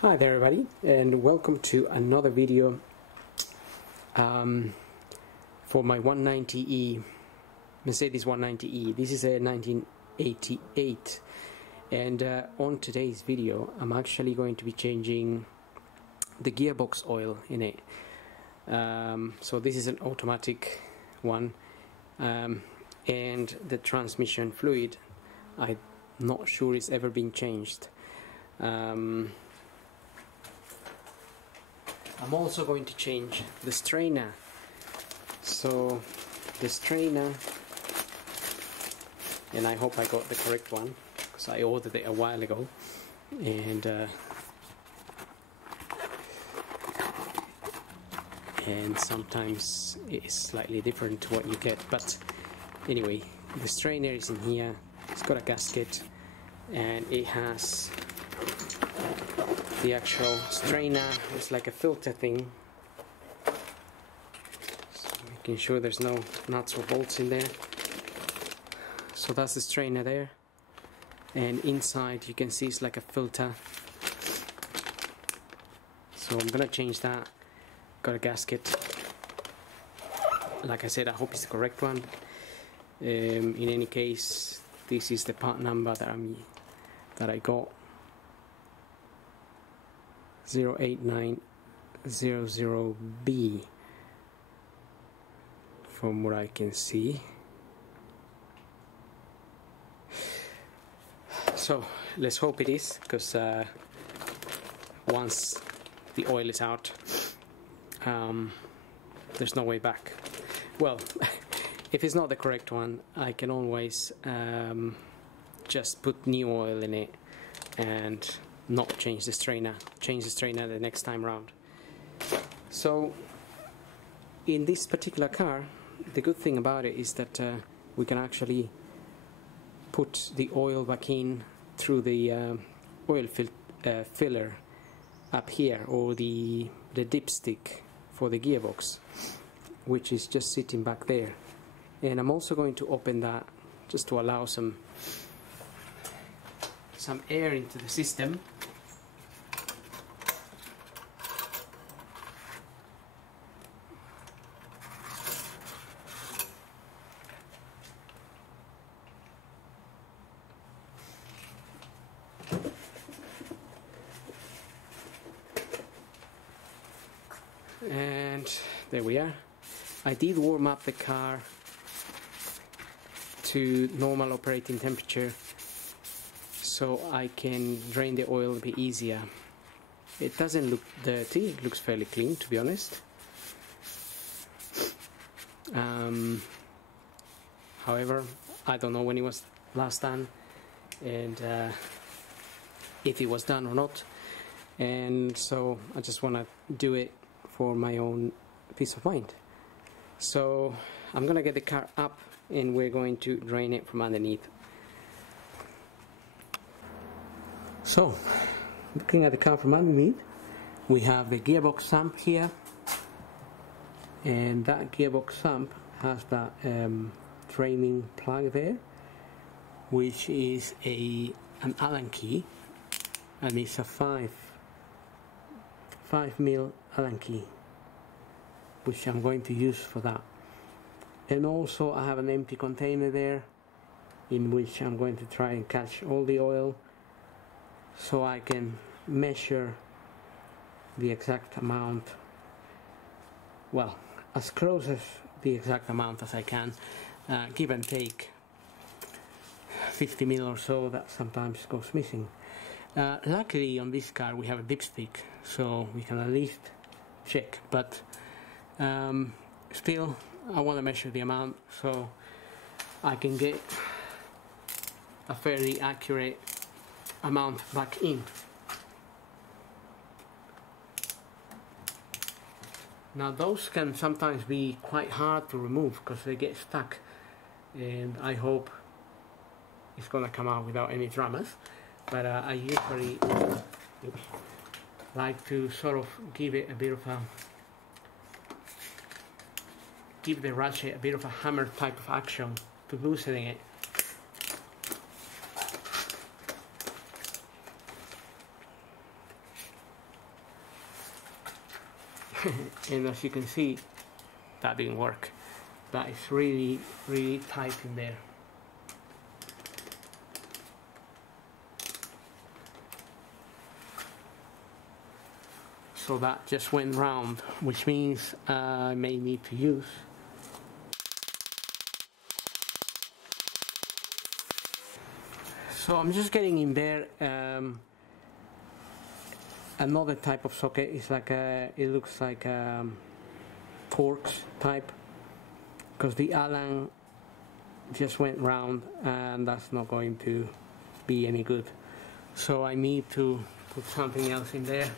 Hi there everybody, and welcome to another video for my 190e Mercedes 190e. This is a 1988, and on today's video I'm actually going to be changing the gearbox oil in it. So this is an automatic one, and the transmission fluid, I'm not sure it's ever been changed. I'm also going to change the strainer. So the strainer, and I hope I got the correct one because I ordered it a while ago, and sometimes it's slightly different to what you get, but anyway, the strainer is in here. It's got a gasket and it has the actual strainer. It's like a filter thing, so making sure there's no nuts or bolts in there. So that's the strainer there, and inside you can see it's like a filter. So I'm gonna change that. Got a gasket. Like I said, I hope it's the correct one. In any case, this is the part number that I got. 08900B from what I can see. So let's hope it is, because once the oil is out, there's no way back. Well, if it's not the correct one, I can always just put new oil in it and not change the strainer. Change the strainer the next time round. So in this particular car, the good thing about it is that we can actually put the oil back in through the oil filler up here, or the dipstick for the gearbox, which is just sitting back there. And I'm also going to open that just to allow some air into the system. And there we are. I did warm up the car to normal operating temperature so I can drain the oil a bit easier. It doesn't look dirty, it looks fairly clean, to be honest. However, I don't know when it was last done, and if it was done or not, and so I just want to do it for my own peace of mind. So I'm gonna get the car up and we're going to drain it from underneath. So looking at the car from underneath, we have the gearbox sump here, and that gearbox sump has that draining plug there, which is an Allen key, and it's a 5mm Allen key, which I'm going to use for that. And also I have an empty container there in which I'm going to try and catch all the oil so I can measure the exact amount, well, as close as the exact amount as I can, give and take 50 mil or so that sometimes goes missing. Luckily on this car we have a dipstick, so we can at least check, but still I want to measure the amount so I can get a fairly accurate amount back in. Now those can sometimes be quite hard to remove because they get stuck, and I hope it's gonna come out without any dramas, but I usually like to sort of give it a bit of a, give the ratchet a bit of a hammer type of action to loosening it. and as you can see, that didn't work. That is really, really tight in there. So that just went round, which means I may need to use so I'm just getting in there another type of socket. It's like it looks like Torx type, because the allan just went round and that's not going to be any good. So I need to put something else in there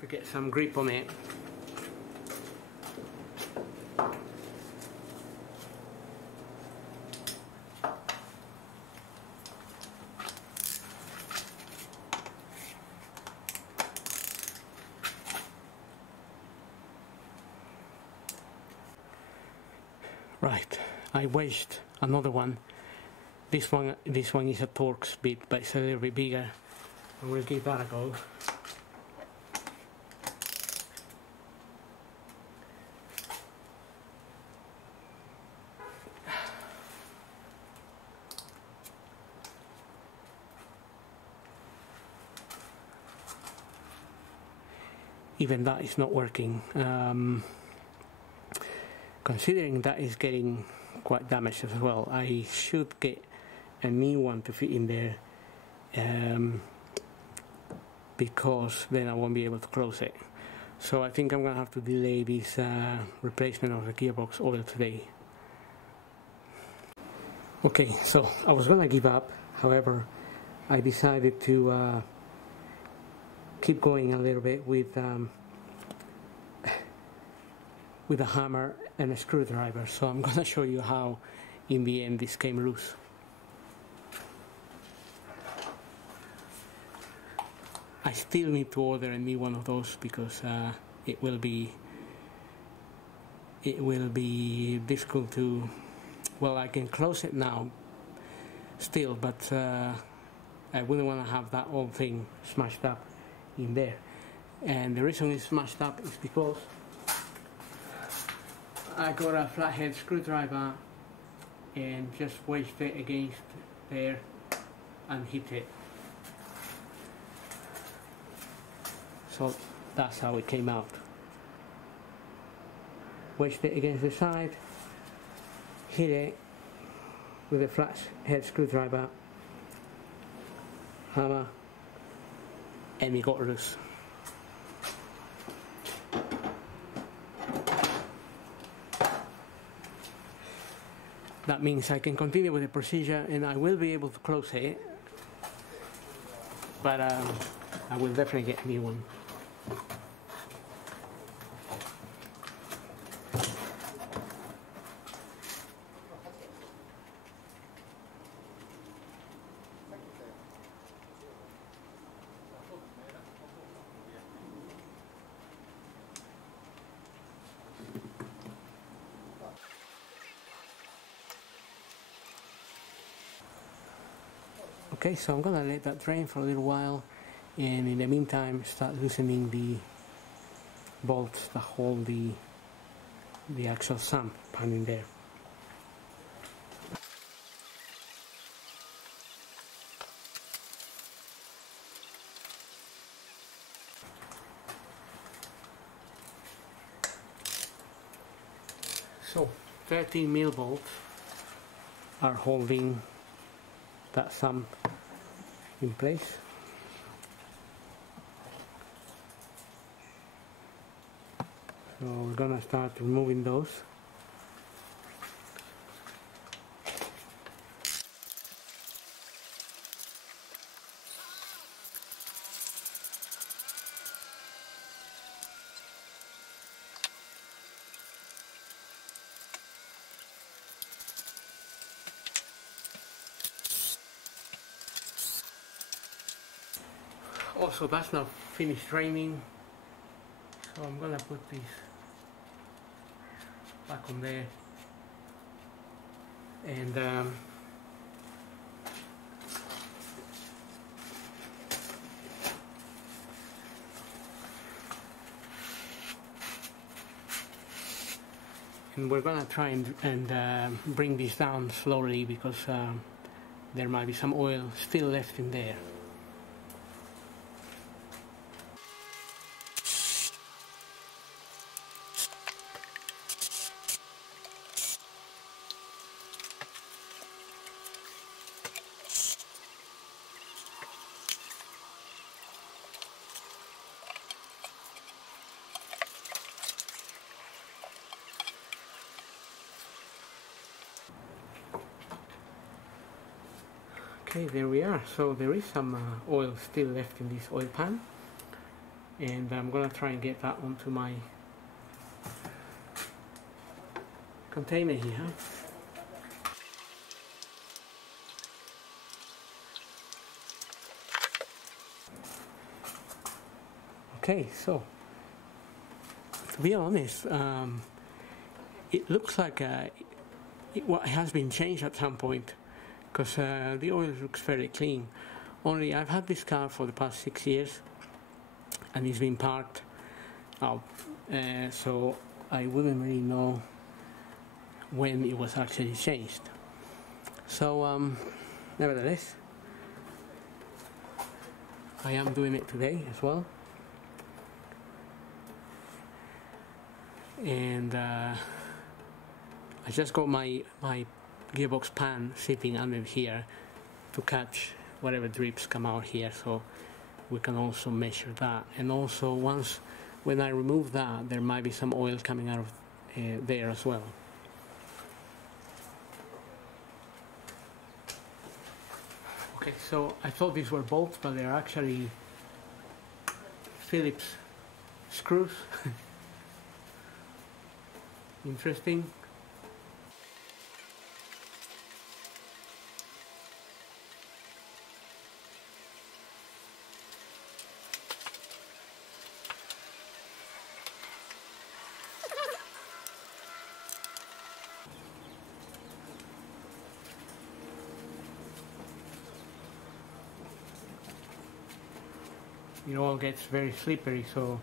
to get some grip on it. Right, I wedged another one. This one is a Torx bit, but it's a little bit bigger. And we'll give that a go. Even that is not working. Considering that is getting quite damaged as well, I should get a new one to fit in there, because then I won't be able to close it. So I think I'm gonna have to delay this replacement of the gearbox oil today. Okay, so I was gonna give up, however I decided to keep going a little bit with a hammer and a screwdriver. So I'm gonna show you how in the end this came loose. I still need to order a new one of those because it will be difficult to, well, I can close it now still, but I wouldn't want to have that whole thing smashed up in there. And the reason it's smashed up is because I got a flathead screwdriver and just wedged it against there and hit it. So that's how it came out. Wedged it against the side, hit it with a flathead screwdriver, hammer, and it got loose. That means I can continue with the procedure and I will be able to close it, but I will definitely get a new one. Okay, so I'm gonna let that drain for a little while, and in the meantime start loosening the bolts that hold the actual sump pan in there. So 13 mil bolts are holding that sump in place. So we're gonna start removing those. Also, that's not finished draining, so I'm gonna put this back on there, and And we're gonna try and bring this down slowly because there might be some oil still left in there. Okay, there we are. So there is some oil still left in this oil pan, and I'm gonna try and get that onto my container here. Okay, so to be honest, it looks like it has been changed at some point, because the oil looks very clean. Only I've had this car for the past 6 years and it's been parked out, so I wouldn't really know when it was actually changed. So nevertheless, I am doing it today as well, and I just got my gearbox pan sitting under here to catch whatever drips come out here, so we can also measure that. And also when I remove that, there might be some oil coming out of there as well. Okay, so I thought these were bolts, but they're actually Phillips screws. Interesting. It all gets very slippery, so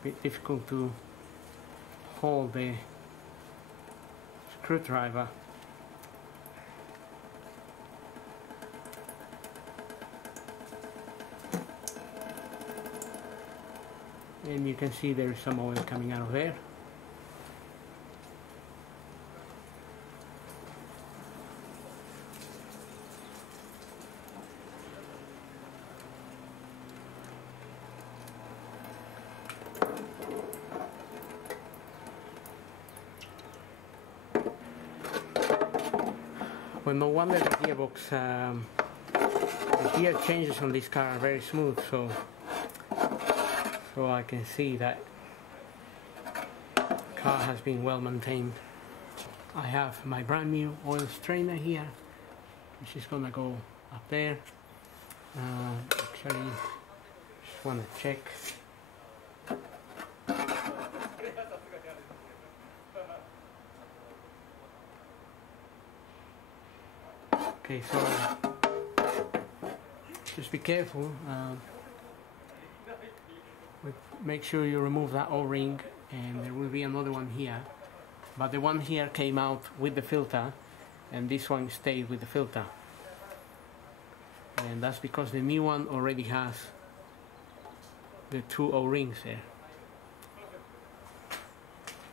a bit difficult to hold the screwdriver. And you can see there is some oil coming out of there. Well, no wonder the gearbox, the gear changes on this car are very smooth, so I can see that the car has been well maintained. I have my brand new oil strainer here, which is gonna go up there. Actually, just wanna check. Okay, so just be careful. Make sure you remove that O-ring, and there will be another one here. But the one here came out with the filter, and this one stayed with the filter. And that's because the new one already has the two O-rings there.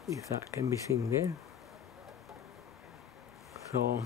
If that can be seen there. So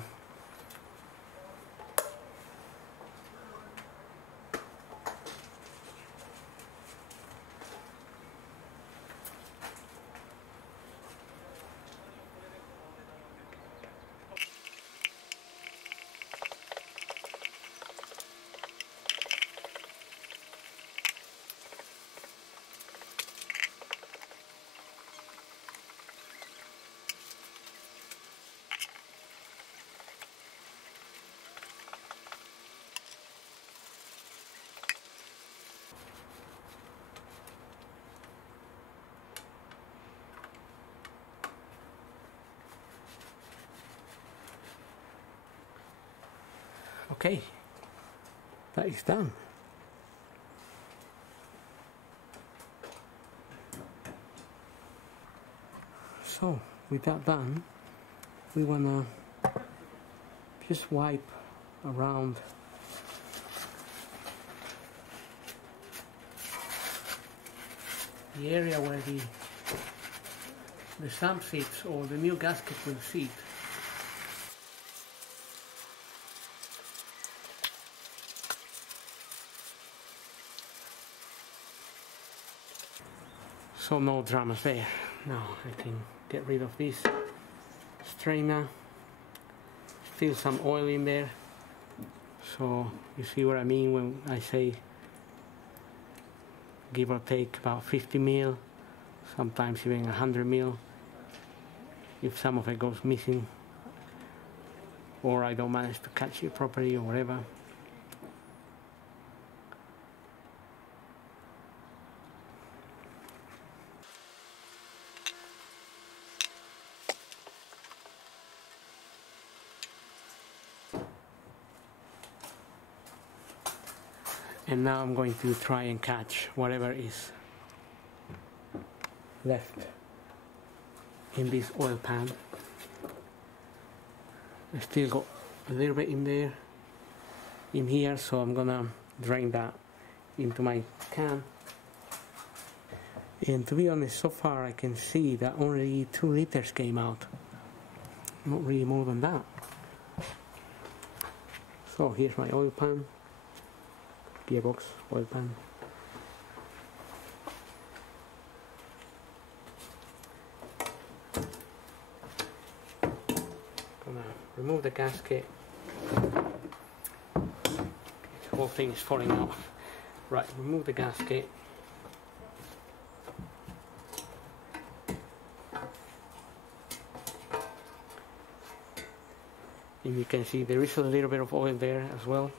okay, that is done. So with that done, we want to just wipe around the area where the sump sits, or the new gasket will sit. So no dramas there. Now I can get rid of this strainer. Still some oil in there. So you see what I mean when I say give or take about 50 mil, sometimes even 100 mil. If some of it goes missing, or I don't manage to catch it properly or whatever. And now I'm going to try and catch whatever is left in this oil pan. I still got a little bit in there, in here, so I'm gonna drain that into my can. And to be honest, so far I can see that only 2 liters came out, not really more than that. So here's my oil pan, gearbox oil pan. Gonna remove the gasket. The whole thing is falling out. Right, remove the gasket. And you can see there is a little bit of oil there as well,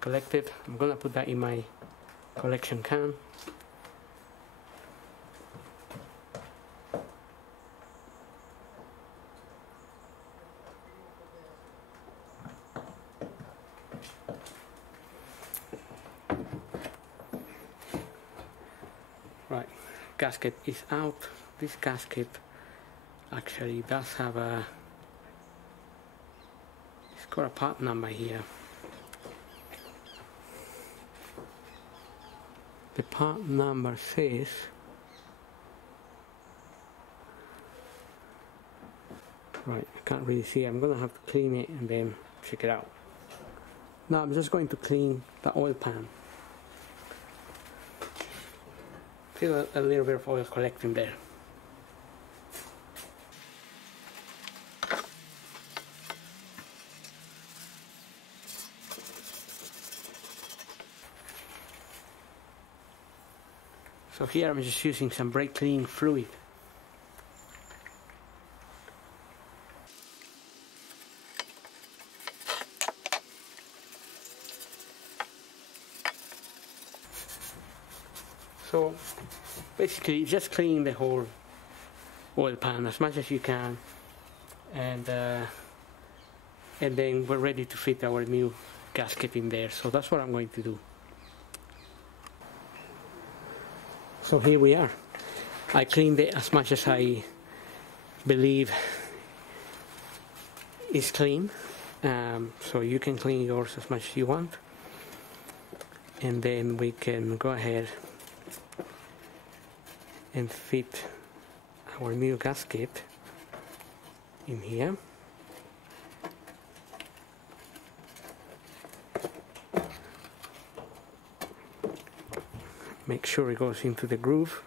collected. I'm gonna put that in my collection can. Right, gasket is out. This gasket actually does have a, it's got a part number here. The part number says right, I can't really see. I'm gonna have to clean it and then check it out. Now I'm just going to clean the oil pan. Feel a little bit of oil collecting there. So here I'm just using some brake cleaning fluid. So basically just clean the whole oil pan as much as you can, and then we're ready to fit our new gasket in there. So that's what I'm going to do. So here we are. I cleaned it as much as I believe is clean. So you can clean yours as much as you want. And then we can go ahead and fit our new gasket in here. Make sure it goes into the groove.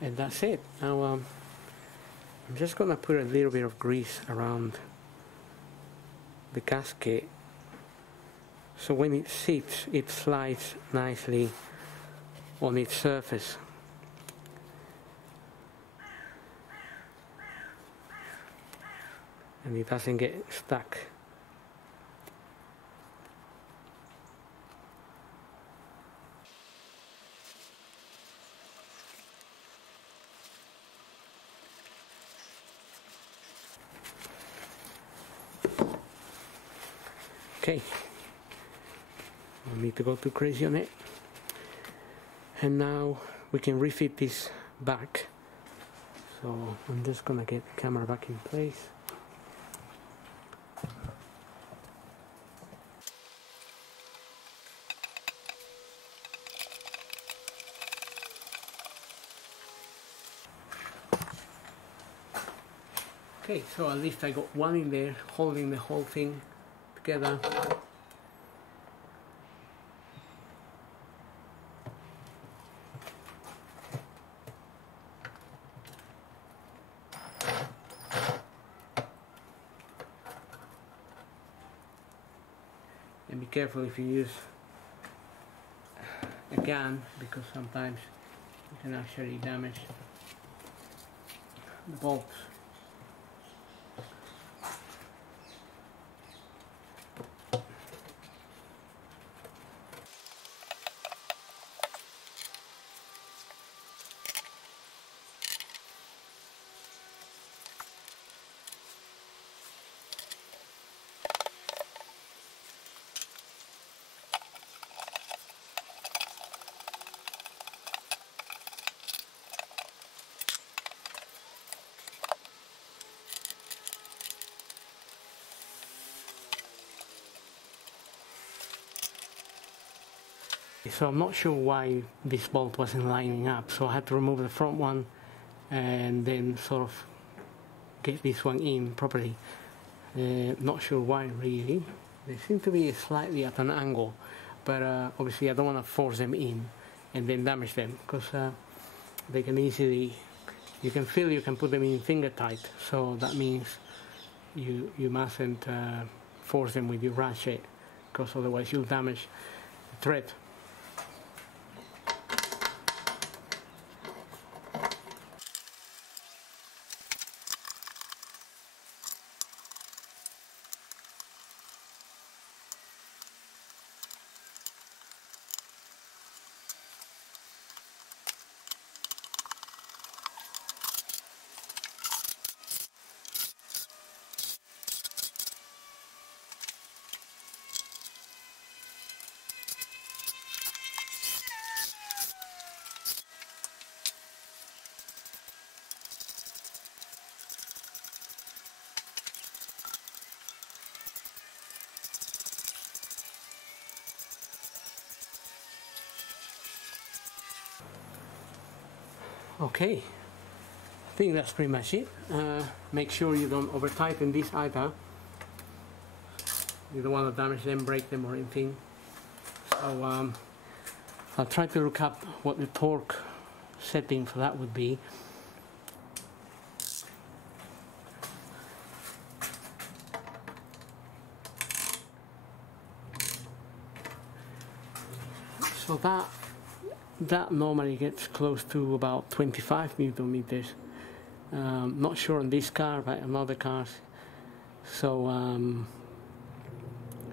And that's it. Now I'm just gonna put a little bit of grease around the gasket, so when it sits, it slides nicely on its surface. And it doesn't get stuck Okay, no need to go too crazy on it. And now we can refit this back. So I'm just gonna get the camera back in place. Okay, so at least I got one in there holding the whole thing together. And be careful if you use a gun, because sometimes you can actually damage the bolts. So I'm not sure why this bolt wasn't lining up, so I had to remove the front one and then sort of get this one in properly. Not sure why really. They seem to be slightly at an angle, but obviously I don't want to force them in and then damage them, because they can easily, you can feel you can put them in finger tight, so that means you mustn't force them with your ratchet, because otherwise you'll damage the thread. Okay, I think that's pretty much it. Make sure you don't over tighten this either. You don't want to damage them, break them or anything. So I'll try to look up what the torque setting for that would be. So that normally gets close to about 25 Newton meters. Not sure on this car, but on other cars. So,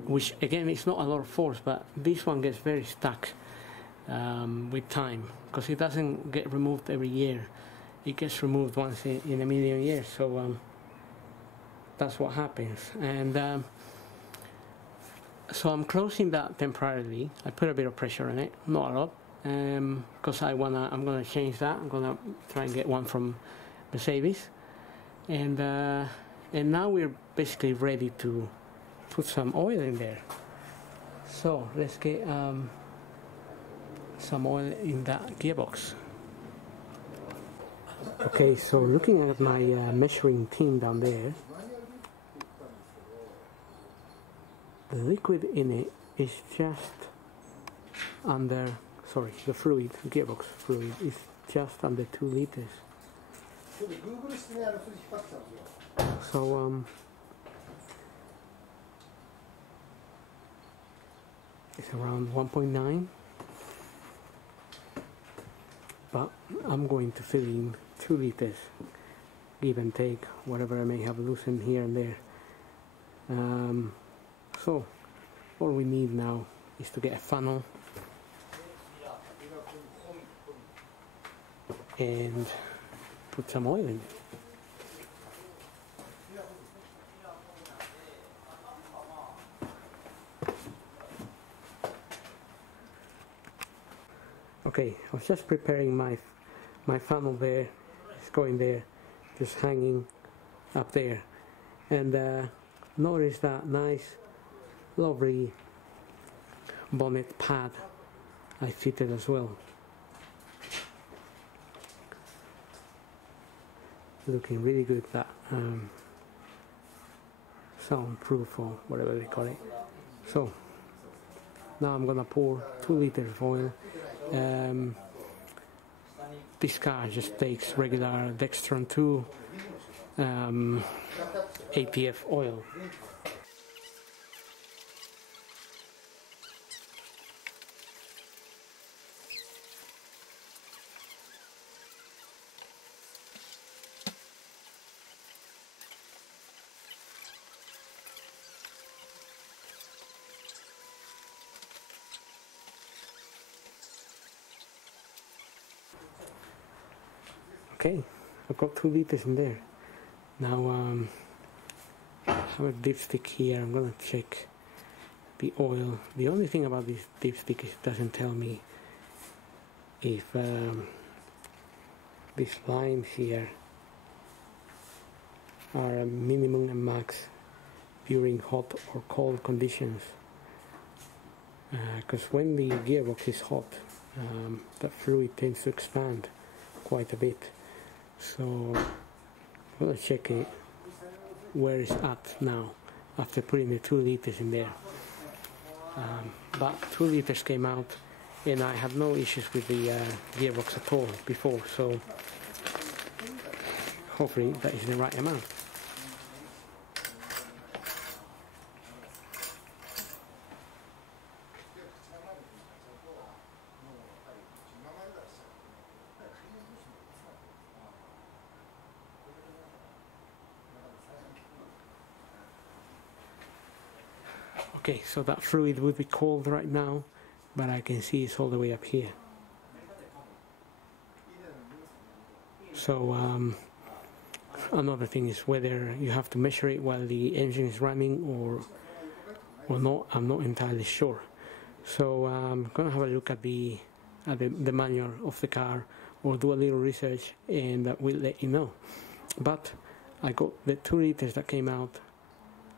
which again is not a lot of force, but this one gets very stuck with time, because it doesn't get removed every year. It gets removed once in a million years. So that's what happens. And so I'm closing that temporarily. I put a bit of pressure on it, not a lot. Because I'm gonna change that. I'm gonna try and get one from Mercedes, and now we're basically ready to put some oil in there. So let's get some oil in that gearbox. Okay, so looking at my measuring tin down there, the liquid in it is just under. Sorry, the fluid, gearbox fluid, is just under 2 liters. So it's around 1.9, but I'm going to fill in 2 liters, give and take whatever I may have loosened here and there. So all we need now is to get a funnel and put some oil in it. Okay, I was just preparing my funnel there. It's going there, just hanging up there, and notice that nice, lovely bonnet pad I fitted as well. Looking really good, that soundproof or whatever they call it. So now I'm gonna pour 2 liters of oil. This car just takes regular Dextron 2 APF oil. Okay, I've got 2 liters in there. Now I have a dipstick here. I'm gonna check the oil. The only thing about this dipstick is it doesn't tell me if these lines here are a minimum and max during hot or cold conditions. Because when the gearbox is hot, that fluid tends to expand quite a bit. So I'm gonna check it where it's at now after putting the 2 liters in there. But 2 liters came out, and I had no issues with the gearbox at all before, so hopefully that is the right amount. Okay, so that fluid would be cold right now, but I can see it's all the way up here. So another thing is whether you have to measure it while the engine is running or not. I'm not entirely sure. So I'm gonna have a look at the manual of the car, or do a little research, and we'll let you know. But I got the 2 liters that came out.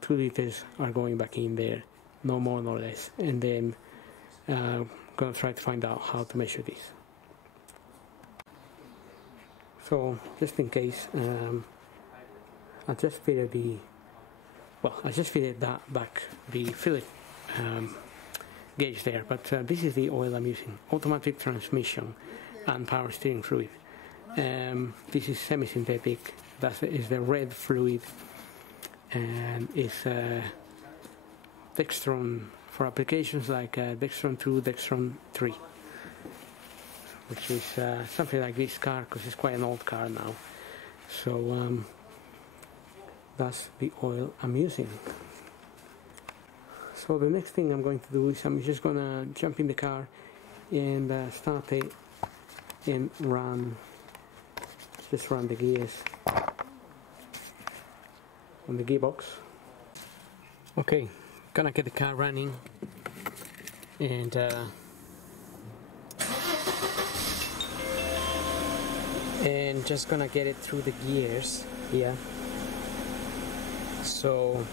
2 liters are going back in there, no more nor less, and then I'm gonna try to find out how to measure this. So just in case, I just fitted that back, the fillet gauge there, but this is the oil I'm using: automatic transmission and power steering fluid. This is semi-synthetic. That is the red fluid, and it's Dextron for applications like Dextron 2, Dextron 3, which is something like this car, because it's quite an old car now. So that's the oil I'm using. So the next thing I'm going to do is I'm just gonna jump in the car and start it and just run the gears on the gearbox. Okay, gonna get the car running, and just gonna get it through the gears here. So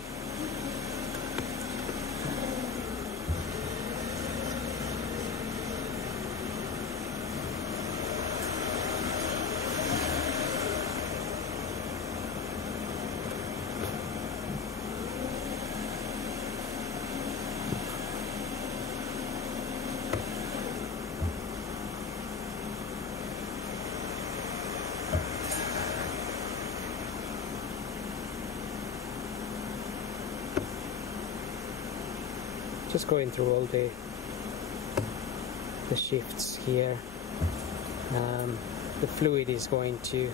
just going through all the shifts here. The fluid is going to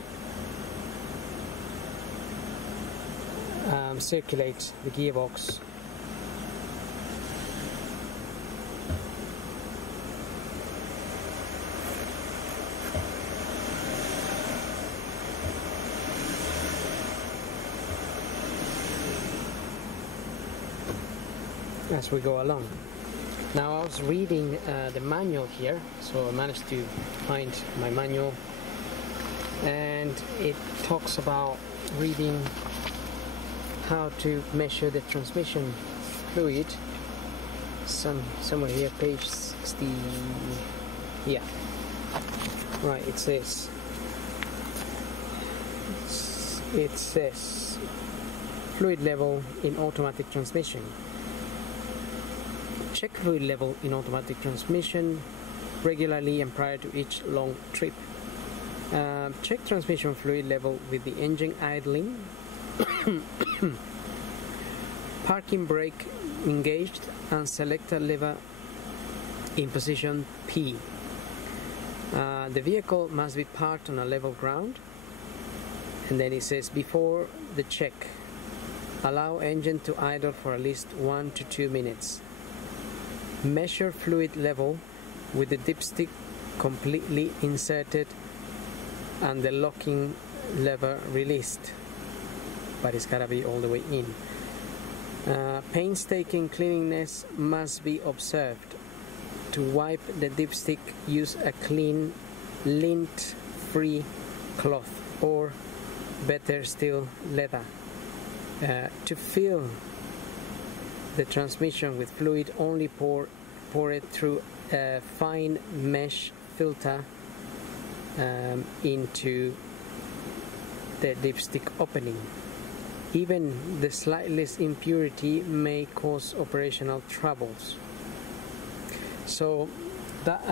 circulate the gearbox. As we go along. Now I was reading the manual here, so I managed to find my manual, and it talks about reading how to measure the transmission fluid. Somewhere here, page 60. Yeah, right. It says fluid level in automatic transmission. Check fluid level in automatic transmission regularly and prior to each long trip. Check transmission fluid level with the engine idling, parking brake engaged, and select a lever in position P. The vehicle must be parked on a level ground. And then it says, before the check, allow engine to idle for at least 1 to 2 minutes. Measure fluid level with the dipstick completely inserted and the locking lever released, but it's gotta be all the way in. Painstaking cleanliness must be observed. To wipe the dipstick, use a clean, lint-free cloth, or better still, leather. To fill the transmission with fluid, only pour it through a fine mesh filter into the dipstick opening. Even the slightest impurity may cause operational troubles. So that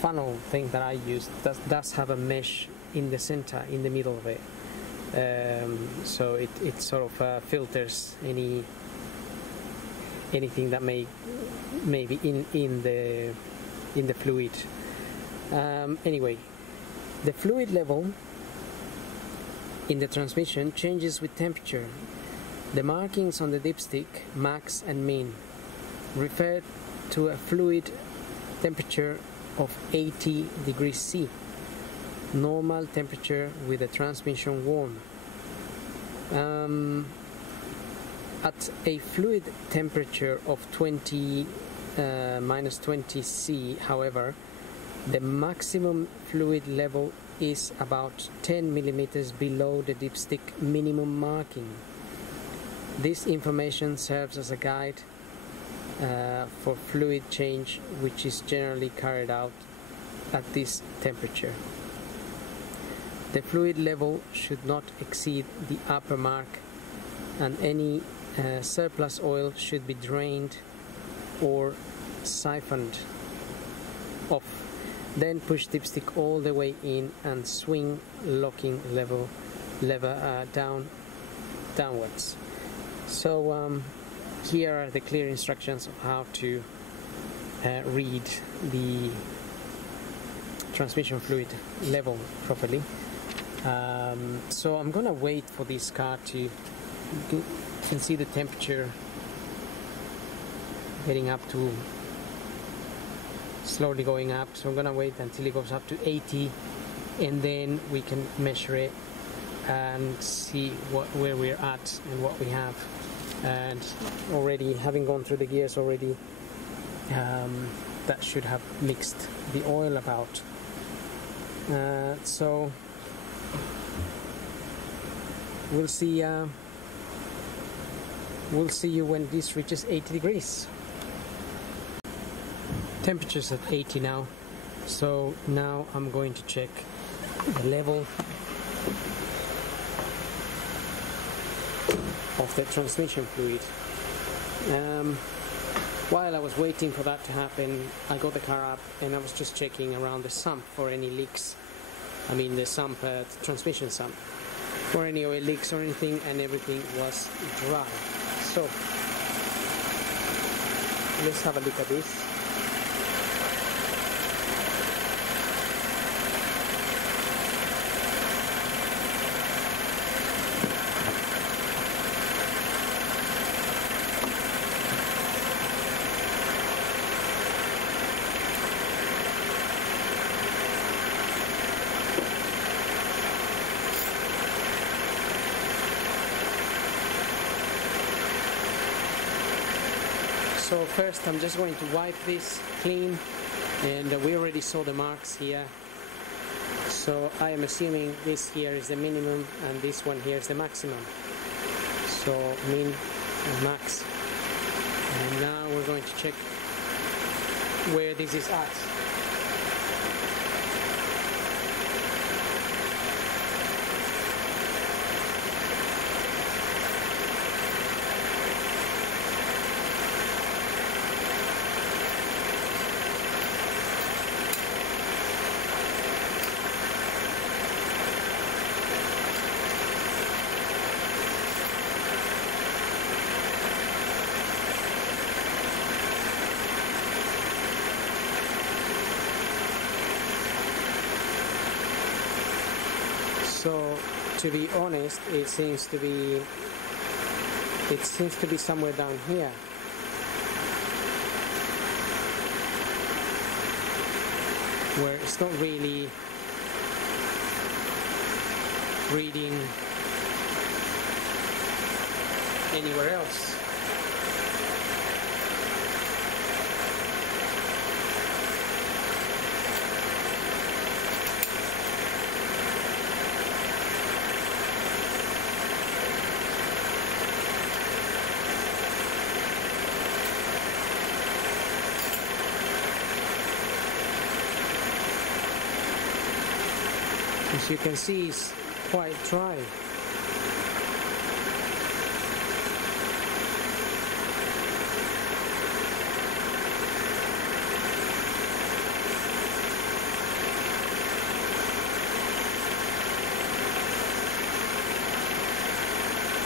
funnel thing that I used does have a mesh in the center, in the middle of it. So it sort of filters anything that may be in the fluid. Anyway, the fluid level in the transmission changes with temperature. The markings on the dipstick, max and min, refer to a fluid temperature of 80 degrees C, normal temperature with the transmission warm. At a fluid temperature of minus 20 C, however, the maximum fluid level is about 10 millimeters below the dipstick minimum marking. This information serves as a guide for fluid change, which is generally carried out at this temperature. The fluid level should not exceed the upper mark, and any surplus oil should be drained or siphoned off. Then push dipstick all the way in and swing locking lever downwards. So here are the clear instructions of how to read the transmission fluid level properly. So I'm gonna wait for this car to, you can see the temperature getting up to, slowly going up, so I'm gonna wait until it goes up to 80, and then we can measure it and see where we're at and what we have. And already, having gone through the gears already, that should have mixed the oil about. So we'll see you when this reaches 80 degrees. Temperature's at 80 now, so now I'm going to check the level of the transmission fluid. While I was waiting for that to happen, I got the car up and I was just checking around the sump for any leaks. I mean the sump, the transmission sump, for any oil leaks or anything, and everything was dry. So let's have a look at this. So first I'm just going to wipe this clean, and we already saw the marks here. So I am assuming this here is the minimum and this one here is the maximum. So min and max. And now we're going to check where this is at. So to be honest, it seems to be somewhere down here. Where it's not really reading anywhere else. As you can see, it's quite dry.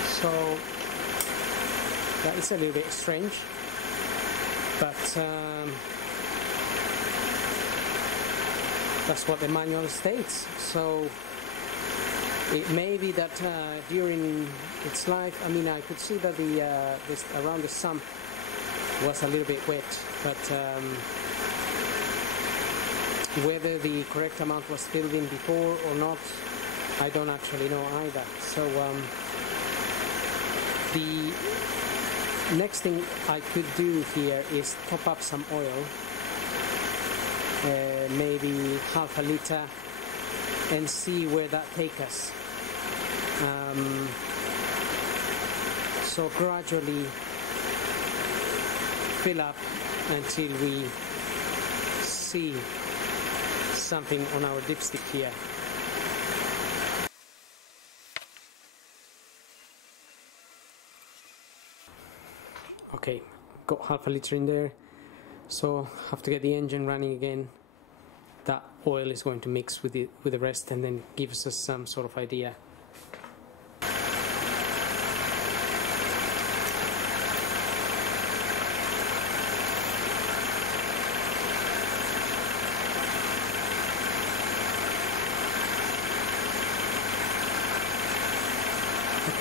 So that is a little bit strange, but that's what the manual states. So it may be that during its life, I mean, I could see that this around the sump was a little bit wet, but whether the correct amount was filled in before or not, I don't actually know either. So the next thing I could do here is top up some oil, maybe half a liter, and see where that takes us. So gradually fill up until we see something on our dipstick here. Okay, got half a liter in there, so have to get the engine running again. That oil is going to mix with the rest and then gives us some sort of idea.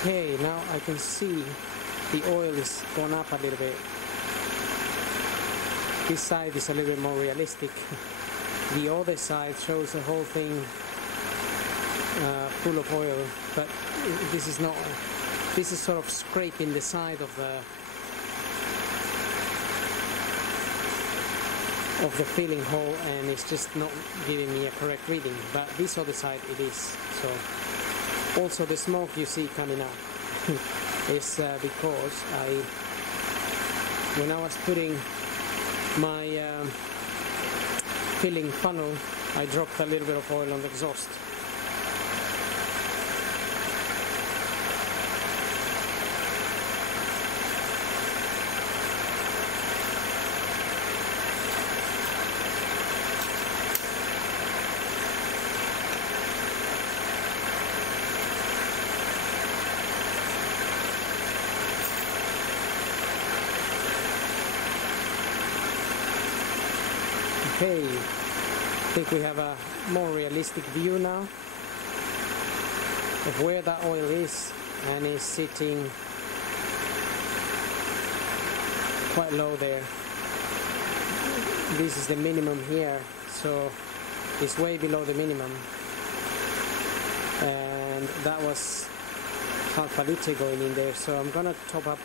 Okay, now I can see the oil is gone up a little bit. This side is a little bit more realistic. The other side shows the whole thing full of oil, but this is not. This is sort of scraping the side of the filling hole, and it's just not giving me a correct reading. But this other side it is. So also the smoke you see coming out is because when I was putting my filling funnel, I dropped a little bit of oil on the exhaust. Okay, I think we have a more realistic view now of where that oil is, and it's sitting quite low there. This is the minimum here, so it's way below the minimum, and that was half a liter going in there, so I'm gonna top up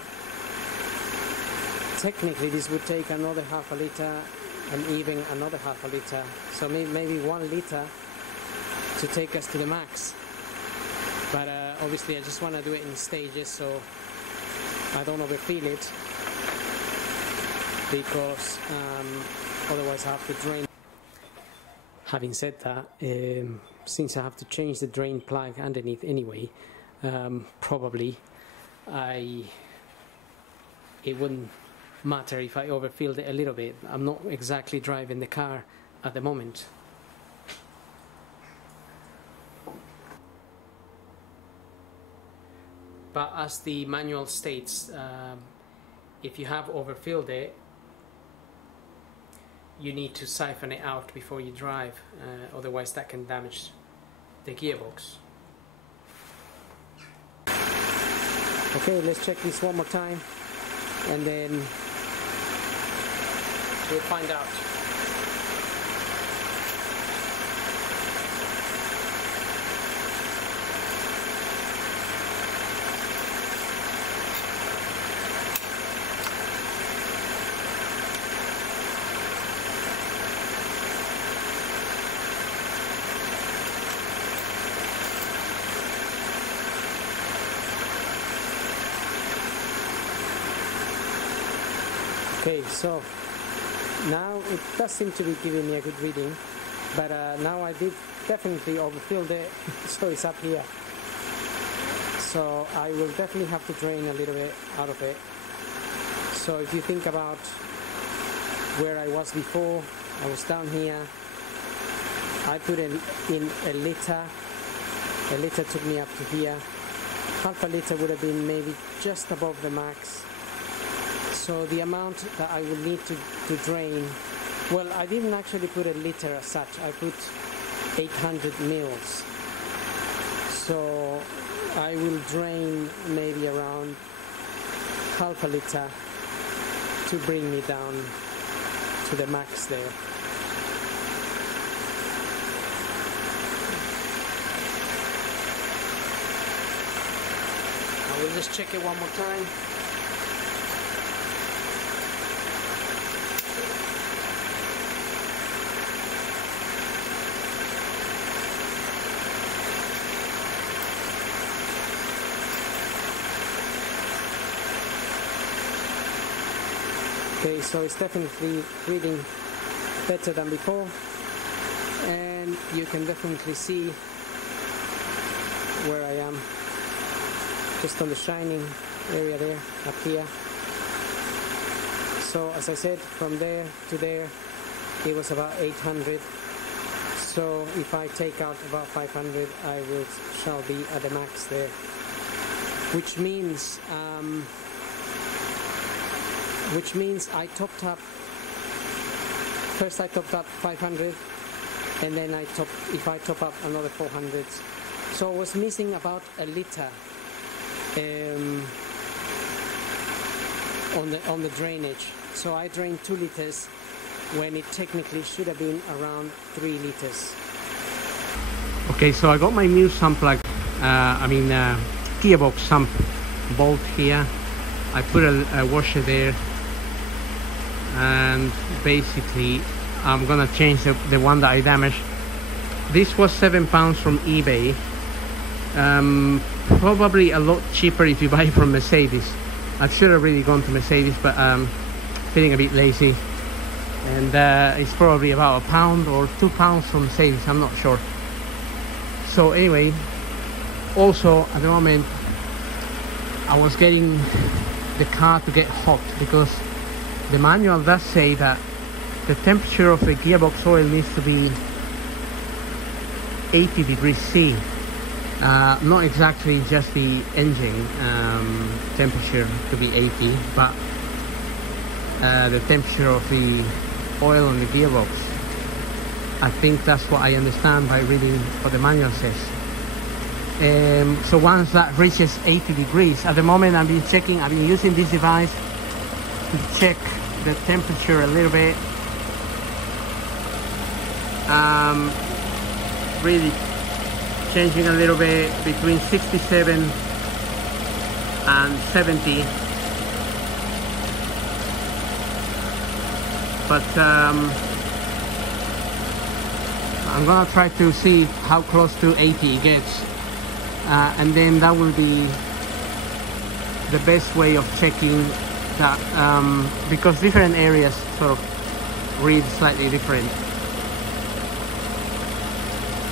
technically this would take another half a liter and even another half a liter, so maybe 1 liter to take us to the max. But obviously I just want to do it in stages so I don't overfill it, because otherwise I have to drain. Having said that, since I have to change the drain plug underneath anyway, probably it wouldn't matter if I overfilled it a little bit. I'm not exactly driving the car at the moment. But as the manual states, if you have overfilled it, you need to siphon it out before you drive, otherwise that can damage the gearbox. Okay, let's check this one more time and then we'll find out. Okay, so now it does seem to be giving me a good reading, but now I did definitely overfilled it, so it's up here. So I will definitely have to drain a little bit out of it. So if you think about where I was before, I was down here, I put in a liter. A liter took me up to here. Half a liter would have been maybe just above the max. So the amount that I will need to drain, well, I didn't actually put a liter as such, I put 800 mils. So I will drain maybe around half a liter to bring me down to the max there. I will just check it one more time. Okay, so it's definitely reading better than before, and you can definitely see where I am, just on the shining area there, up here. So as I said, from there to there it was about 800, so if I take out about 500 I shall be at the max there, which means I topped up, first I topped up 500 and then if I top up another 400, so I was missing about a liter on the drainage. So I drained 2 liters when it technically should have been around 3 liters. Okay, so I got my new sump plug, gearbox sump bolt here. I put a washer there, and basically I'm gonna change the one that I damaged. This was £7 from eBay. Probably a lot cheaper if you buy it from Mercedes. I should have really gone to Mercedes, but feeling a bit lazy, and it's probably about £1 or £2 from Mercedes, I'm not sure. So anyway, also at the moment I was getting the car to get hot, because the manual does say that the temperature of the gearbox oil needs to be 80 degrees C. Not exactly just the engine temperature to be 80, but the temperature of the oil on the gearbox. I think that's what I understand by reading what the manual says. So once that reaches 80 degrees, at the moment I've been using this device to check the temperature a little bit. Really changing a little bit between 67 and 70. but I'm gonna try to see how close to 80 it gets, and then that will be the best way of checking that, because different areas sort of read slightly different.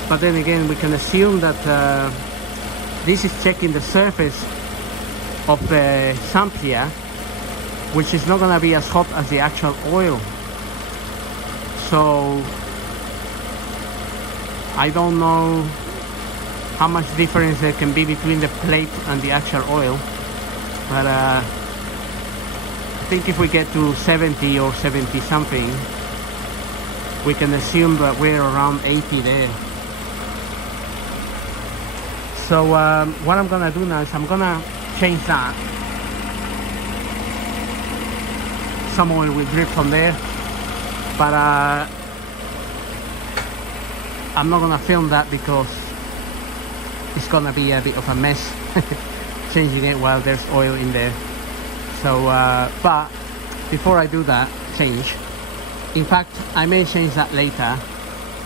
But then again, we can assume that this is checking the surface of the sump here, which is not gonna be as hot as the actual oil. So I don't know how much difference there can be between the plate and the actual oil, but I think if we get to 70 or 70 something, we can assume that we're around 80 there. So what I'm gonna do now is I'm gonna change that. Some oil will drip from there, but I'm not gonna film that because it's gonna be a bit of a mess changing it while there's oil in there. So but before I do that change, in fact I may change that later.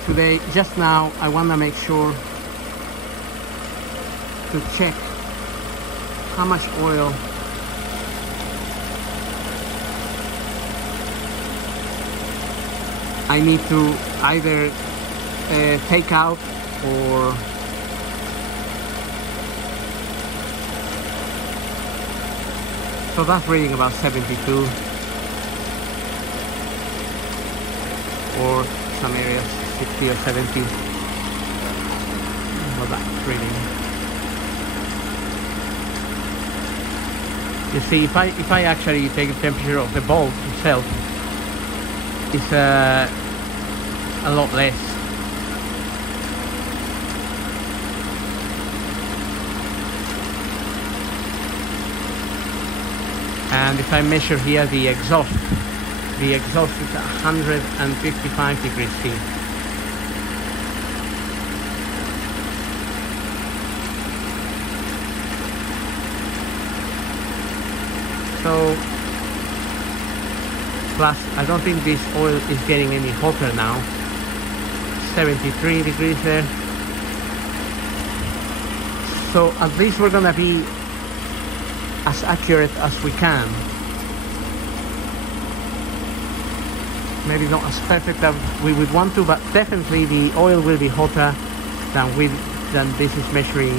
Today, just now, I want to make sure to check how much oil I need to either take out or so that's reading about 72, or some areas 60 or 70. Well, that's reading. You see, if I actually take the temperature of the bulb itself, it's a lot less. And if I measure here the exhaust is at 155 degrees C. So, plus I don't think this oil is getting any hotter now. 73 degrees there. So at least we're gonna be as accurate as we can. Maybe not as perfect as we would want to, but definitely the oil will be hotter than this is measuring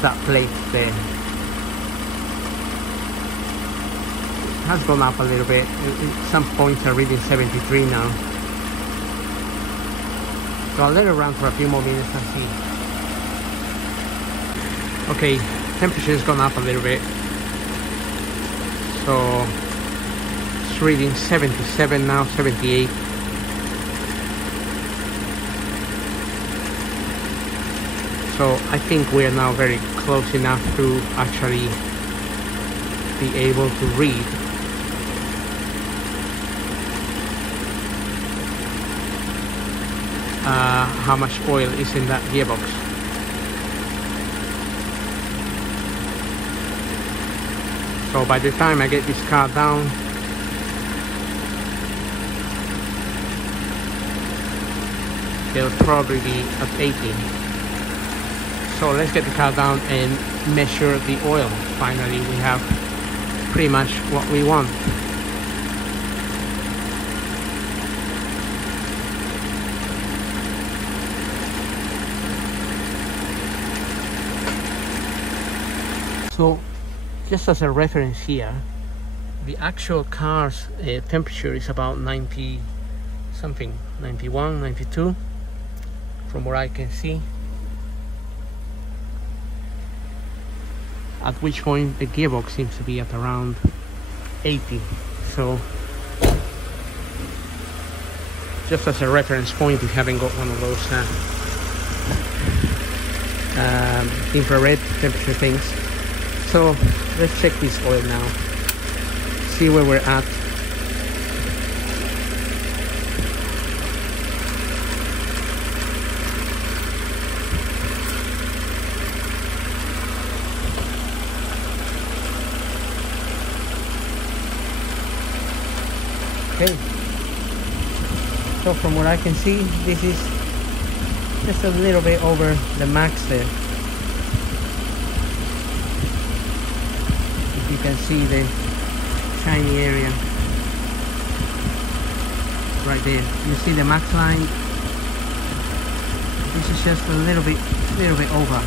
that plate there. It has gone up a little bit. Some points are reading 73 now. So I'll let it run for a few more minutes and see. Okay, temperature has gone up a little bit. So it's reading 77 now, 78. So I think we are now very close enough to actually be able to read how much oil is in that gearbox. So by the time I get this car down, it'll probably be at 80. So let's get the car down and measure the oil. Finally, we have pretty much what we want. So just as a reference here, the actual car's temperature is about 90 something, 91, 92 from what I can see, at which point the gearbox seems to be at around 80. So just as a reference point, if you haven't got one of those infrared temperature things. So let's check this oil now, see where we're at. Okay, So from what I can see, this is just a little bit over the max there. If you can see the shiny area right there, you see the max line. This is just a little bit over.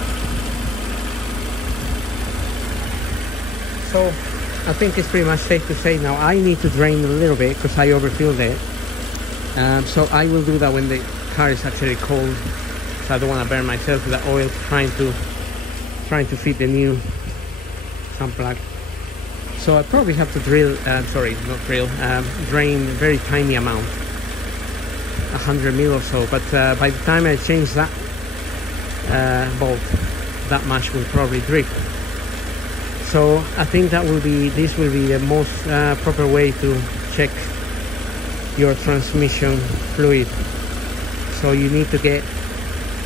So I think it's pretty much safe to say now I need to drain a little bit because I overfilled it. So I will do that when the car is actually cold. So I don't want to burn myself with the oil trying to fit the new sump plug. So I probably have to drain a very tiny amount, 100 mil or so. But by the time I change that bolt, that much will probably drip. So I think this will be the most proper way to check your transmission fluid. So you need to get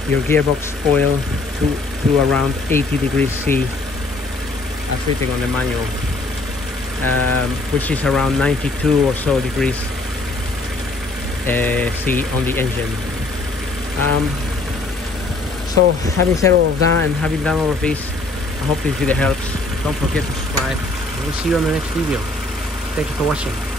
your gearbox oil to around 80 degrees C, as written on the manual, which is around 92 or so degrees C on the engine. So having said all of that and having done all of this, I hope this video helps. Don't forget to subscribe, and we'll see you on the next video. Thank you for watching.